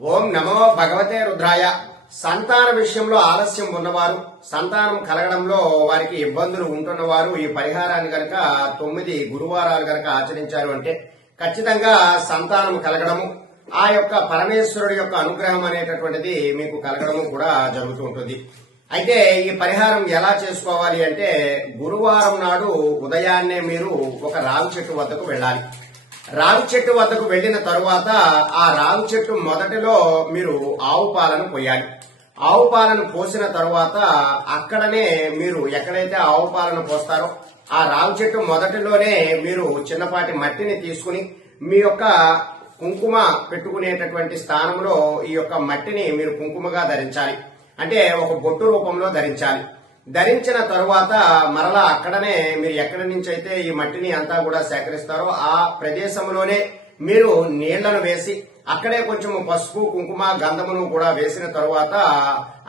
ఓం నమో భగవతే రుద్రాయ. సంతాన విషయంలో ఆలస్యం ఉన్నవారు, సంతానం కలగడంలో వారికి ఇబ్బందులు ఉంటున్నవారు ఈ పరిహారాన్ని గనక 9 గురువారాలు గనక ఆచరించారు అంటే ఖచ్చితంగా సంతానం కలగడము, ఆ యొక్క పరమేశ్వరుడి యొక్క అనుగ్రహం అనేటటువంటిది మీకు కలగడము కూడా జరుగుతూ ఉంటుంది. అయితే ఈ పరిహారం ఎలా చేసుకోవాలి అంటే గురువారం నాడు ఉదయాన్నే మీరు ఒక రావి చెట్టు వద్దకు వెళ్ళాలి. రావి చెట్టు వద్దకు వెళ్లిన తరువాత ఆ రావి చెట్టు మొదటిలో మీరు ఆవు పాలను పోయాలి. ఆవు పాలను పోసిన తరువాత అక్కడనే మీరు ఎక్కడైతే ఆవు పాలను పోస్తారో ఆ రావి చెట్టు మొదటిలోనే మీరు చిన్నపాటి మట్టిని తీసుకుని మీ యొక్క కుంకుమ పెట్టుకునేటటువంటి స్థానంలో ఈ యొక్క మట్టిని మీరు కుంకుమగా ధరించాలి. అంటే ఒక బొట్టు రూపంలో ధరించాలి. ధరించిన తరువాత మరలా అక్కడనే మీరు ఎక్కడి నుంచి అయితే ఈ మట్టిని అంతా కూడా సేకరిస్తారో ఆ ప్రదేశంలోనే మీరు నీళ్లను వేసి అక్కడే కొంచెం పసుపు కుంకుమ గంధమును కూడా వేసిన తరువాత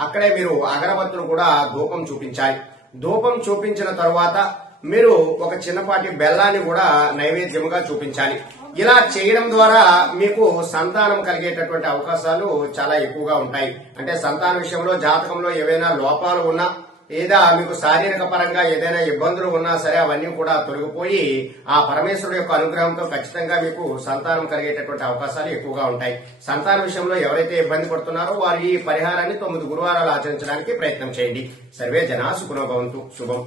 అక్కడే మీరు అగరబత్తులు కూడా ధూపం చూపించాలి. ధూపం చూపించిన తరువాత మీరు ఒక చిన్నపాటి బెల్లాన్ని కూడా నైవేద్యముగా చూపించాలి. ఇలా చేయడం ద్వారా మీకు సంతానం కలిగేటటువంటి అవకాశాలు చాలా ఎక్కువగా ఉంటాయి. అంటే సంతాన విషయంలో జాతకంలో ఏవైనా లోపాలు ఉన్నా లేదా మీకు శారీరక పరంగా ఏదైనా ఇబ్బందులు ఉన్నా సరే అవన్నీ కూడా తొలగిపోయి ఆ పరమేశ్వరుడు యొక్క అనుగ్రహంతో ఖచ్చితంగా మీకు సంతానం కలిగేటటువంటి అవకాశాలు ఎక్కువగా ఉంటాయి. సంతాన విషయంలో ఎవరైతే ఇబ్బంది పడుతున్నారో వారు ఈ పరిహారాన్ని 9 గురువారాలు ఆచరించడానికి ప్రయత్నం చేయండి. సర్వే జనా సుఖినో భవంతు. శుభం.